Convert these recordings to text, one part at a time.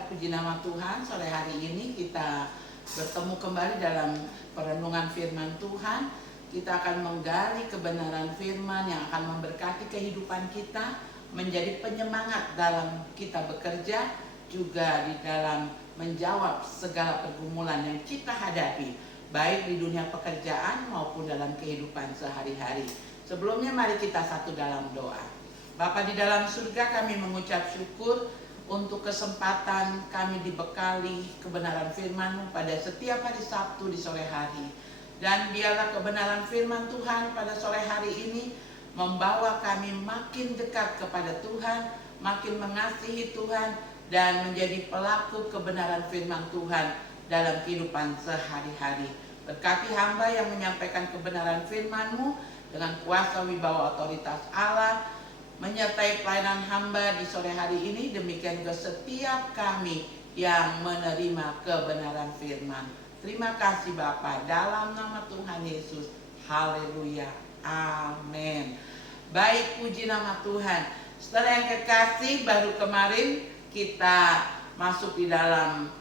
saudara, puji nama Tuhan. Sore hari ini kita bertemu kembali dalam perenungan firman Tuhan. Kita akan menggali kebenaran firman yang akan memberkati kehidupan kita, menjadi penyemangat dalam kita bekerja, juga di dalam menjawab segala pergumulan yang kita hadapi, baik di dunia pekerjaan maupun dalam kehidupan sehari-hari. Sebelumnya mari kita satu dalam doa. Bapa di dalam surga, kami mengucap syukur untuk kesempatan kami dibekali kebenaran firman-Mu pada setiap hari Sabtu di sore hari. Dan biarlah kebenaran firman Tuhan pada sore hari ini membawa kami makin dekat kepada Tuhan, makin mengasihi Tuhan, dan menjadi pelaku kebenaran firman Tuhan dalam kehidupan sehari-hari. Berkati hamba yang menyampaikan kebenaran firman-Mu dengan kuasa wibawa otoritas Allah, menyertai pelayanan hamba di sore hari ini. Demikian juga setiap kami yang menerima kebenaran firman. Terima kasih Bapa, dalam nama Tuhan Yesus. Haleluya, amin. Baik, puji nama Tuhan. Saudara yang kekasih, baru kemarin kita masuk di dalam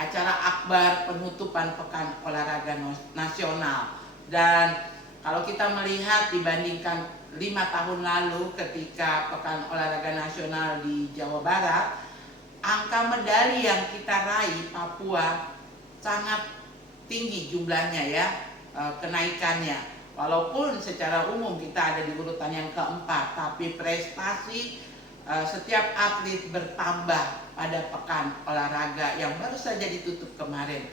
acara akbar penutupan Pekan Olahraga Nasional. Dan kalau kita melihat dibandingkan 5 tahun lalu ketika Pekan Olahraga Nasional di Jawa Barat, angka medali yang kita raih Papua sangat tinggi jumlahnya ya, kenaikannya. Walaupun secara umum kita ada di urutan yang keempat, tapi prestasi setiap atlet bertambah pada Pekan Olahraga yang baru saja ditutup kemarin.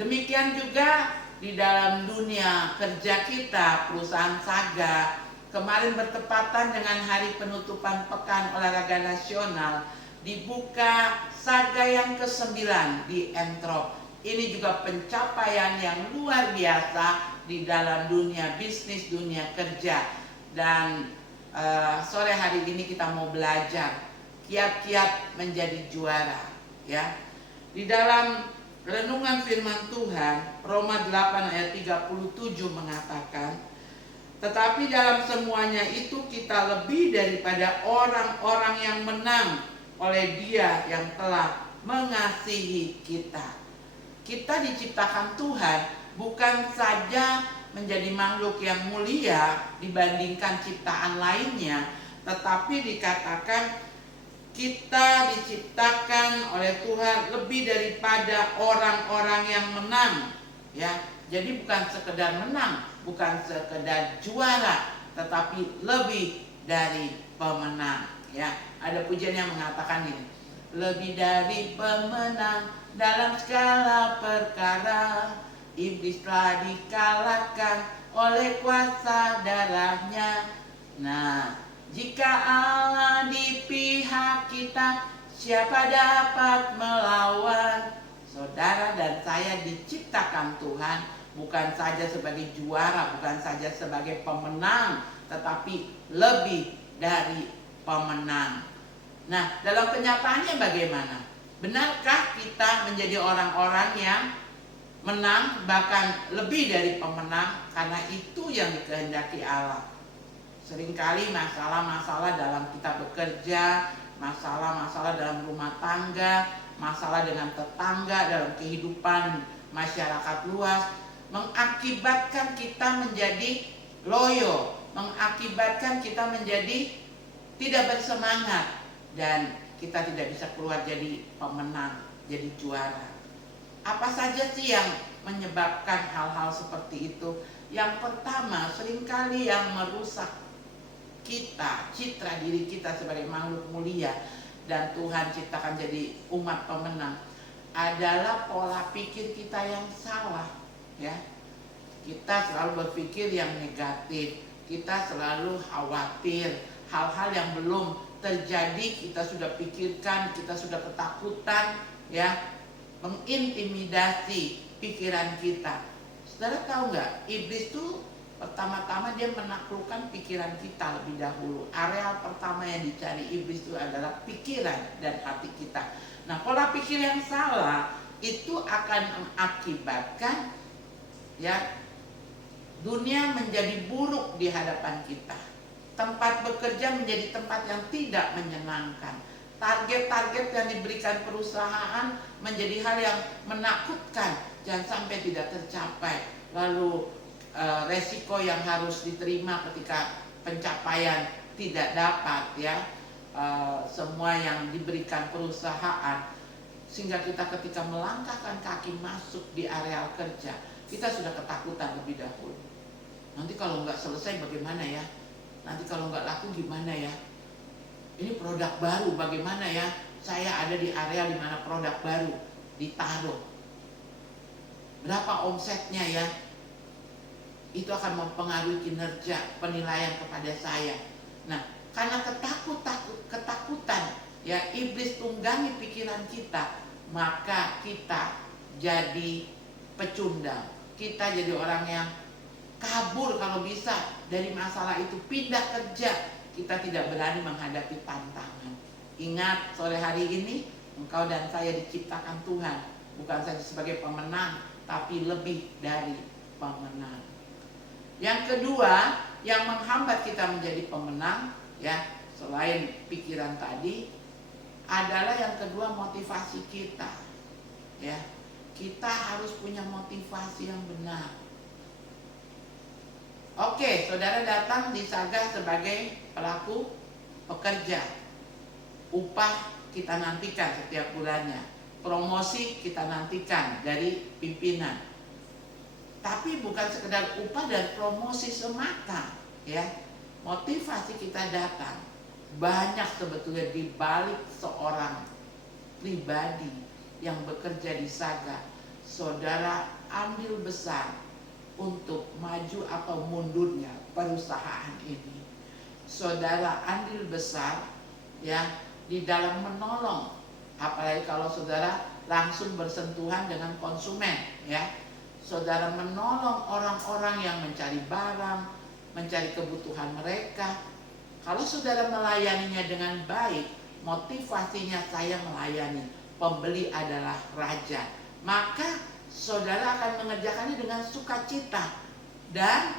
Demikian juga di dalam dunia kerja kita, perusahaan Saga kemarin bertepatan dengan hari penutupan Pekan Olahraga Nasional, dibuka Saga yang ke-9 di Entrop. Ini juga pencapaian yang luar biasa di dalam dunia bisnis, dunia kerja. Dan sore hari ini kita mau belajar kiat-kiat menjadi juara ya. Di dalam renungan firman Tuhan, Roma 8 ayat 37 mengatakan, tetapi dalam semuanya itu kita lebih daripada orang-orang yang menang oleh Dia yang telah mengasihi kita. Kita diciptakan Tuhan bukan saja menjadi makhluk yang mulia dibandingkan ciptaan lainnya, tetapi dikatakan kita diciptakan oleh Tuhan lebih daripada orang-orang yang menang ya. Jadi bukan sekedar menang, bukan sekedar juara, tetapi lebih dari pemenang ya. Ada pujian yang mengatakan ini, lebih dari pemenang dalam segala perkara, iblis telah dikalahkan oleh kuasa darahnya. Nah, jika Allah di pihak kita, siapa dapat melawan? Saudara dan saya diciptakan Tuhan bukan saja sebagai juara, bukan saja sebagai pemenang, tetapi lebih dari pemenang. Nah, dalam kenyataannya bagaimana? Benarkah kita menjadi orang-orang yang menang, bahkan lebih dari pemenang? Karena itu yang dikehendaki Allah. Seringkali masalah-masalah dalam kita bekerja, masalah-masalah dalam rumah tangga, masalah dengan tetangga, dalam kehidupan masyarakat luas, mengakibatkan kita menjadi loyo, mengakibatkan kita menjadi tidak bersemangat, dan kita tidak bisa keluar jadi pemenang, jadi juara. Apa saja sih yang menyebabkan hal-hal seperti itu? Yang pertama, seringkali yang merusak kita, citra diri kita sebagai makhluk mulia dan Tuhan ciptakan jadi umat pemenang, adalah pola pikir kita yang salah ya. Kita selalu berpikir yang negatif, kita selalu khawatir hal-hal yang belum terjadi, kita sudah pikirkan, kita sudah ketakutan ya, mengintimidasi pikiran kita. Saudara tahu nggak, iblis tuh pertama-tama dia menaklukkan pikiran kita lebih dahulu. Area pertama yang dicari iblis itu adalah pikiran dan hati kita. Nah, pola pikir yang salah itu akan mengakibatkan ya, dunia menjadi buruk di hadapan kita. Tempat bekerja menjadi tempat yang tidak menyenangkan. Target-target yang diberikan perusahaan menjadi hal yang menakutkan, jangan sampai tidak tercapai. Lalu resiko yang harus diterima ketika pencapaian tidak dapat, ya. Semua yang diberikan perusahaan, sehingga kita ketika melangkahkan kaki masuk di areal kerja, kita sudah ketakutan lebih dahulu. Nanti kalau nggak selesai bagaimana ya? Nanti kalau nggak laku gimana ya? Ini produk baru bagaimana ya? Saya ada di area di mana produk baru ditaruh. Berapa omsetnya ya? Itu akan mempengaruhi kinerja, penilaian kepada saya. Nah, karena ketakutan, ya, iblis tunggangi pikiran kita, maka kita jadi pecundang. Kita jadi orang yang kabur kalau bisa dari masalah itu, pindah kerja. Kita tidak berani menghadapi tantangan. Ingat, sore hari ini engkau dan saya diciptakan Tuhan bukan saja sebagai pemenang, tapi lebih dari pemenang. Yang kedua yang menghambat kita menjadi pemenang, ya, selain pikiran tadi, adalah yang kedua motivasi kita. Ya, kita harus punya motivasi yang benar. Oke, saudara datang di Saga sebagai pelaku pekerja. Upah kita nantikan setiap bulannya. Promosi kita nantikan dari pimpinan. Tapi bukan sekedar upah dan promosi semata, ya. Motivasi kita datang banyak sebetulnya di balik seorang pribadi yang bekerja di Saga. Saudara ambil besar untuk maju atau mundurnya perusahaan ini. Saudara andil besar, ya, di dalam menolong, apalagi kalau saudara langsung bersentuhan dengan konsumen, ya. Saudara menolong orang-orang yang mencari barang, mencari kebutuhan mereka. Kalau saudara melayaninya dengan baik, motivasinya saya melayani, pembeli adalah raja, maka saudara akan mengerjakannya dengan sukacita. Dan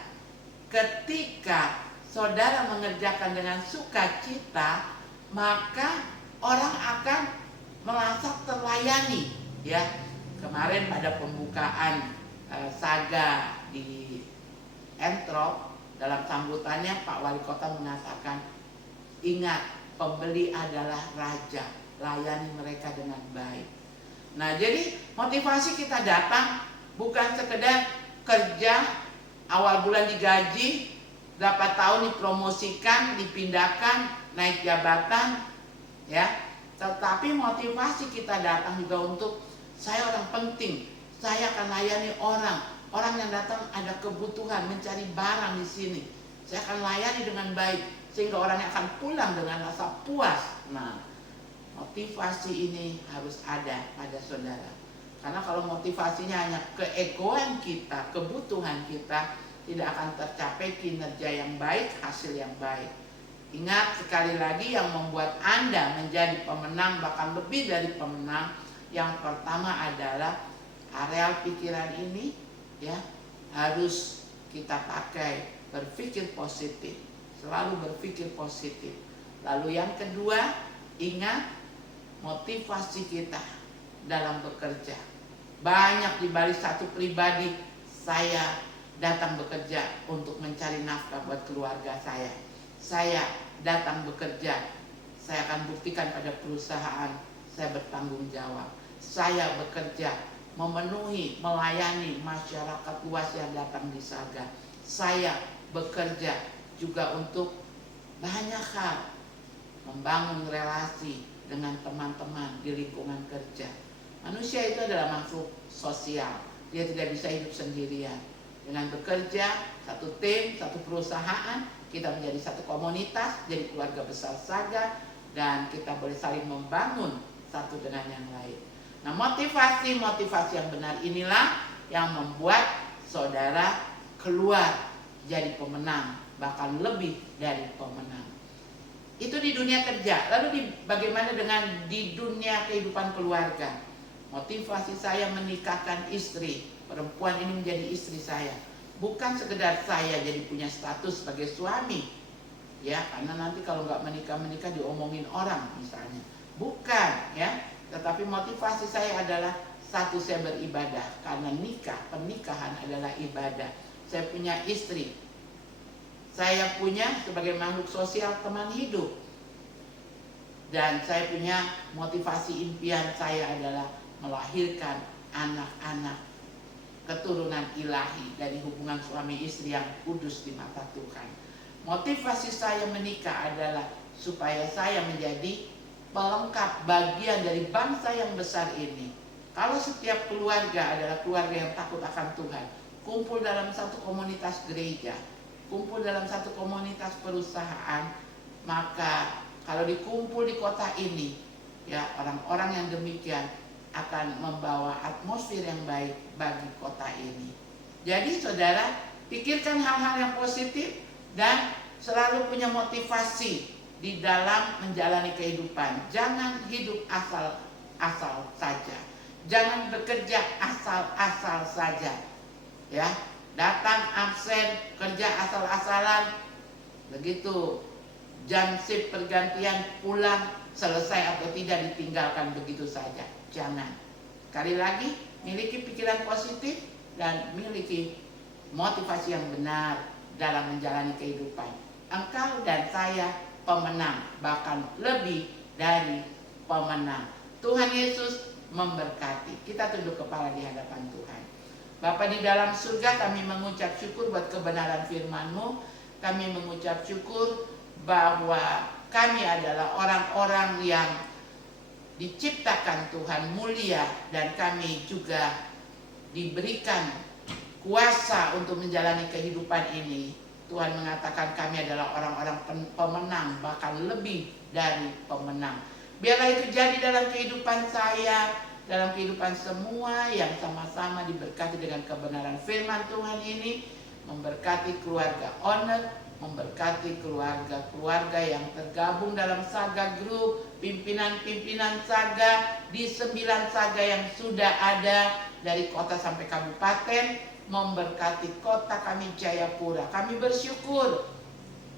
ketika saudara mengerjakan dengan sukacita, maka orang akan merasa terlayani, ya. Kemarin pada pembukaan Saga di Entrop, dalam sambutannya Pak Wali Kota mengatakan, ingat, pembeli adalah raja, layani mereka dengan baik. Nah, jadi motivasi kita datang bukan sekedar kerja, awal bulan digaji, berapa tahun dipromosikan, dipindahkan, naik jabatan, ya. Tetapi motivasi kita datang juga untuk, saya orang penting, saya akan layani orang yang datang ada kebutuhan, mencari barang di sini. Saya akan layani dengan baik sehingga orangnya akan pulang dengan rasa puas. Nah, motivasi ini harus ada pada saudara. Karena kalau motivasinya hanya keegoan kita, kebutuhan kita, tidak akan tercapai kinerja yang baik, hasil yang baik. Ingat sekali lagi, yang membuat Anda menjadi pemenang, bahkan lebih dari pemenang, yang pertama adalah areal pikiran ini, ya, harus kita pakai berpikir positif, selalu berpikir positif. Lalu yang kedua, ingat motivasi kita dalam bekerja. Banyak di balik satu pribadi, saya datang bekerja untuk mencari nafkah buat keluarga saya. Saya datang bekerja, saya akan buktikan pada perusahaan saya bertanggung jawab. Saya bekerja memenuhi, melayani masyarakat luas yang datang di Saga. Saya bekerja juga untuk banyak hal, membangun relasi dengan teman-teman di lingkungan kerja. Manusia itu adalah makhluk sosial, dia tidak bisa hidup sendirian. Dengan bekerja, satu tim, satu perusahaan, kita menjadi satu komunitas, jadi keluarga besar Saga, dan kita boleh saling membangun satu dengan yang lain. Nah, motivasi yang benar inilah yang membuat saudara keluar jadi pemenang, bahkan lebih dari pemenang. Itu di dunia kerja. Lalu bagaimana dengan di dunia kehidupan keluarga? Motivasi saya menikahkan istri, perempuan ini menjadi istri saya. Bukan sekedar saya jadi punya status sebagai suami, ya, karena nanti kalau nggak menikah diomongin orang misalnya. Bukan, ya. Tetapi motivasi saya adalah satu, saya beribadah karena pernikahan adalah ibadah. Saya punya istri, saya punya sebagai makhluk sosial teman hidup, dan saya punya motivasi impian saya adalah melahirkan anak-anak keturunan ilahi dari hubungan suami istri yang kudus di mata Tuhan. Motivasi saya menikah adalah supaya saya menjadi pelengkap bagian dari bangsa yang besar ini. Kalau setiap keluarga adalah keluarga yang takut akan Tuhan, kumpul dalam satu komunitas gereja, kumpul dalam satu komunitas perusahaan, maka kalau dikumpul di kota ini, ya, orang-orang yang demikian akan membawa atmosfer yang baik bagi kota ini. Jadi saudara, pikirkan hal-hal yang positif dan selalu punya motivasi di dalam menjalani kehidupan. Jangan hidup asal-asal saja. Jangan bekerja asal-asal saja. Ya, datang absen, kerja asal-asalan. Begitu jam shift pergantian pulang, selesai atau tidak ditinggalkan begitu saja. Jangan. Sekali lagi, miliki pikiran positif dan miliki motivasi yang benar dalam menjalani kehidupan. Engkau dan saya pemenang, bahkan lebih dari pemenang. Tuhan Yesus memberkati. Kita tunduk kepala di hadapan Tuhan. Bapa di dalam surga, kami mengucap syukur buat kebenaran firman-Mu. Kami mengucap syukur bahwa kami adalah orang-orang yang diciptakan Tuhan mulia, dan kami juga diberikan kuasa untuk menjalani kehidupan ini. Tuhan mengatakan kami adalah orang-orang pemenang, bahkan lebih dari pemenang. Biarlah itu jadi dalam kehidupan saya, dalam kehidupan semua yang sama-sama diberkati dengan kebenaran firman Tuhan ini, memberkati keluarga Owner, memberkati keluarga-keluarga yang tergabung dalam Saga Group, pimpinan-pimpinan Saga di 9 Saga yang sudah ada dari kota sampai kabupaten, memberkati kota kami Jayapura. Kami bersyukur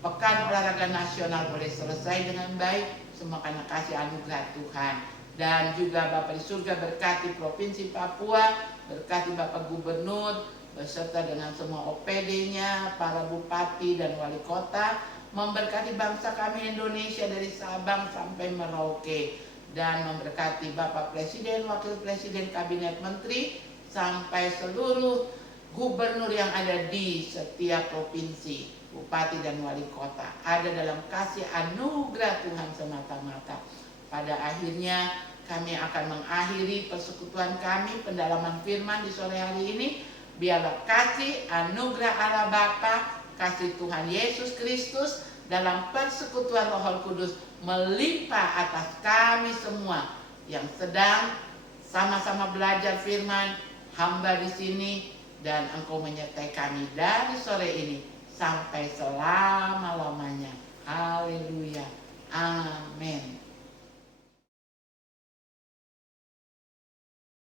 Pekan Olahraga Nasional boleh selesai dengan baik, semua karena kasih anugerah Tuhan. Dan juga Bapak di surga berkati Provinsi Papua, berkati Bapak Gubernur beserta dengan semua OPD-nya, para bupati dan wali kota, memberkati bangsa kami Indonesia dari Sabang sampai Merauke, dan memberkati Bapak Presiden, Wakil Presiden, Kabinet Menteri, sampai seluruh gubernur yang ada di setiap provinsi, bupati dan wali kota, ada dalam kasih anugerah Tuhan semata-mata. Pada akhirnya kami akan mengakhiri persekutuan kami, pendalaman firman di sore hari ini. Biarlah kasih anugerah Allah Bapa, kasih Tuhan Yesus Kristus dalam persekutuan Roh Kudus melimpah atas kami semua yang sedang sama-sama belajar firman, hamba di sini, dan Engkau menyertai kami dari sore ini sampai selama-lamanya. Haleluya. Amin.